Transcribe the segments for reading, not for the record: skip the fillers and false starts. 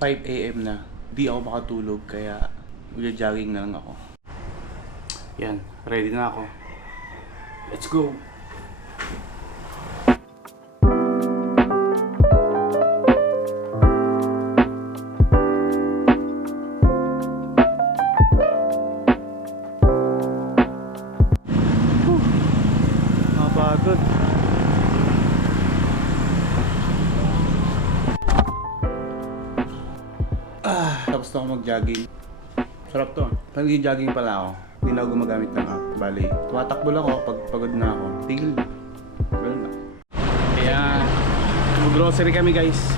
5 AM na. Di ako makatulog kaya mag-jogging na lang ako. Yan, ready na ako. Let's go! Napagod. Tapos na ako mag-jogging. Sarap to. Pag jogging pala ako, hindi na ako gumagamit ng app. Bali, tumatakbo lang ako pag pagod na ako. Tigil na. Ganun na. Kaya, mag-grocery kami guys.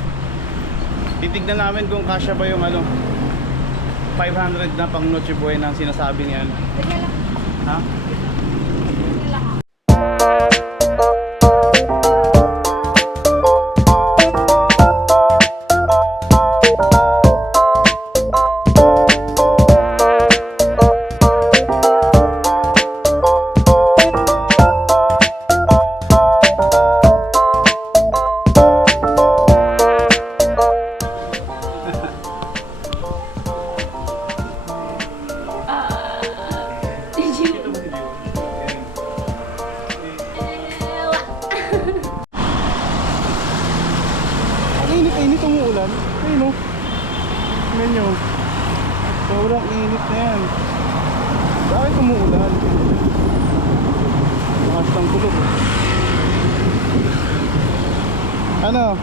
Titignan namin kung kasya ba yung 500 na pang Noche Buena ang sinasabi niyan. Ha? Init umuulan. Ayun o. Tingnan nyo. Sobrang init na yan. Bakit umuulan? Lakas ng kulog. Ano?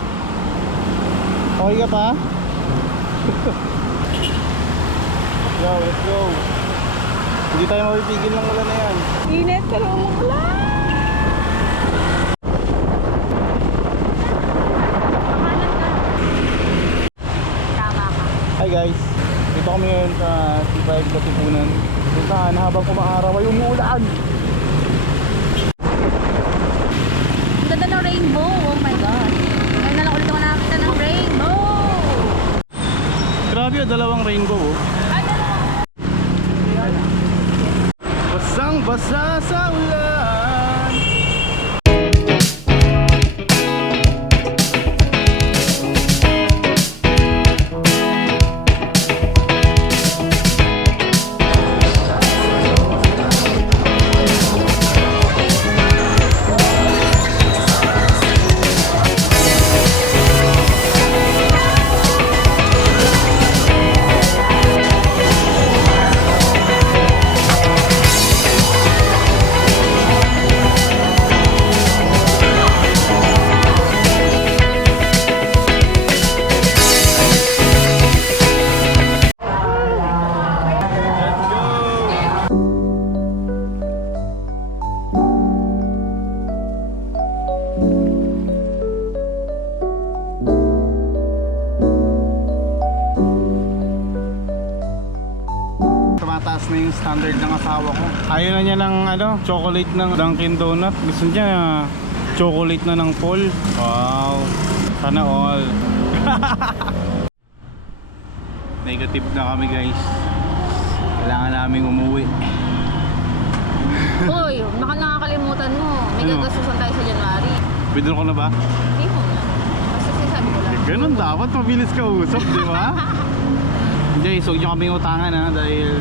Okay ka pa? Yo, let's go. Hindi tayo mapipigil ng ulan na yan. Init pero umuulan. Hi guys, dito kami ngayon sa C5 Katipunan. Kung saan habang umaaraw ay umuulan. Ang ganda ng rainbow, oh my god. Ngayon na lang ulit ako nakakita ng rainbow. Grabe yung dalawang rainbow oh. Ano? Basang basa sa ulan. Tumataas na yung standard ng asawa ko. Ayaw na niya ng chocolate ng Dunkin Donut. Gusto niya chocolate na ng Paul. Wow, sana all. Negative na kami guys. Kailangan namin umuwi. Hoy, baka nakakalimutan mo. May Ano? gagastusan tayo sa January. Withdraw ko na ba? Hindi mo na. Basta sinasabi ko lang. Ganun dapat, mabilis ka usap, di ba? Guys, huwag nyo kaming utangan ha, dahil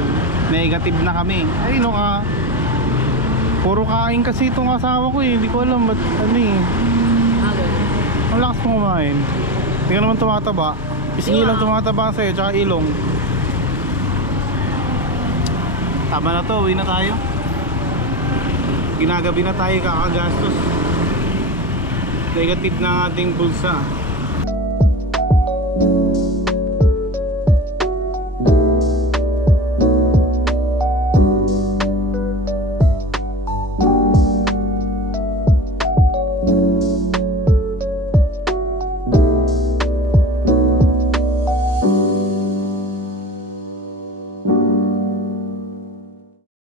negative na kami. Ay, no ka. Puro kain kasi itong asawa ko eh. Hindi ko alam ba't ang lakas mo kumain. Hindi ka naman tumataba. Pisngi lang tumataba sa'yo, tsaka ilong. Tama na to, uwi na tayo. Ginagabi na tayo kakagastos. Negative na ang ating bulsa.